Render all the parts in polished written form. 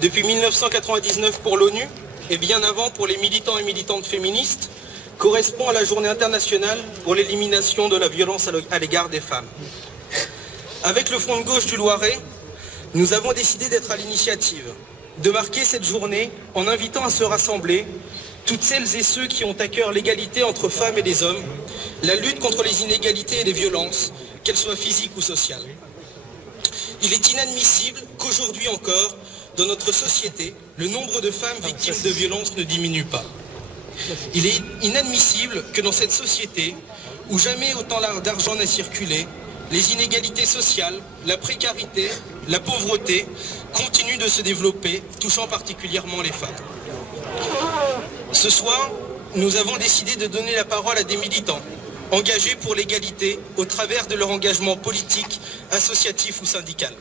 depuis 1999 pour l'ONU et bien avant pour les militants et militantes féministes, correspond à la Journée internationale pour l'élimination de la violence à l'égard des femmes. Avec le Front de gauche du Loiret, nous avons décidé d'être à l'initiative, de marquer cette journée en invitant à se rassembler toutes celles et ceux qui ont à cœur l'égalité entre femmes et les hommes, la lutte contre les inégalités et les violences, qu'elles soient physiques ou sociales. Il est inadmissible qu'aujourd'hui encore, dans notre société, le nombre de femmes victimes de violences ne diminue pas. Il est inadmissible que dans cette société, où jamais autant d'argent n'a circulé, les inégalités sociales, la précarité, la pauvreté continuent de se développer, touchant particulièrement les femmes. Ce soir, nous avons décidé de donner la parole à des militants engagés pour l'égalité au travers de leur engagement politique, associatif ou syndical.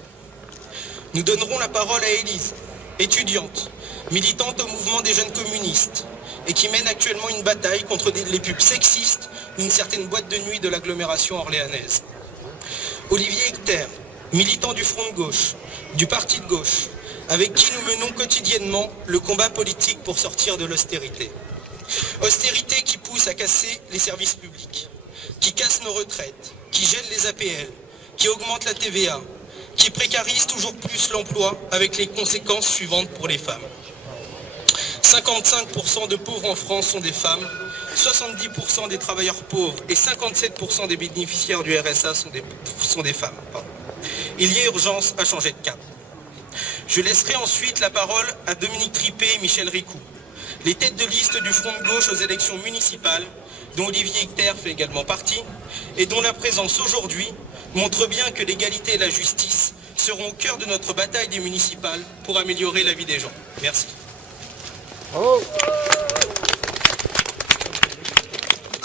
Nous donnerons la parole à Élise, étudiante, militante au mouvement des jeunes communistes et qui mène actuellement une bataille contre les pubs sexistes d'une certaine boîte de nuit de l'agglomération orléanaise. Olivier Hector, militant du Front de gauche, du Parti de gauche, avec qui nous menons quotidiennement le combat politique pour sortir de l'austérité. Austérité qui pousse à casser les services publics, qui casse nos retraites, qui gèle les APL, qui augmente la TVA, qui précarise toujours plus l'emploi avec les conséquences suivantes pour les femmes. 55% de pauvres en France sont des femmes, 70% des travailleurs pauvres et 57% des bénéficiaires du RSA sont des femmes. Il y a urgence à changer de cap. Je laisserai ensuite la parole à Dominique Tripet et Michel Ricou, les têtes de liste du Front de gauche aux élections municipales, dont Olivier Hector fait également partie, et dont la présence aujourd'hui montre bien que l'égalité et la justice seront au cœur de notre bataille des municipales pour améliorer la vie des gens. Merci. Oh.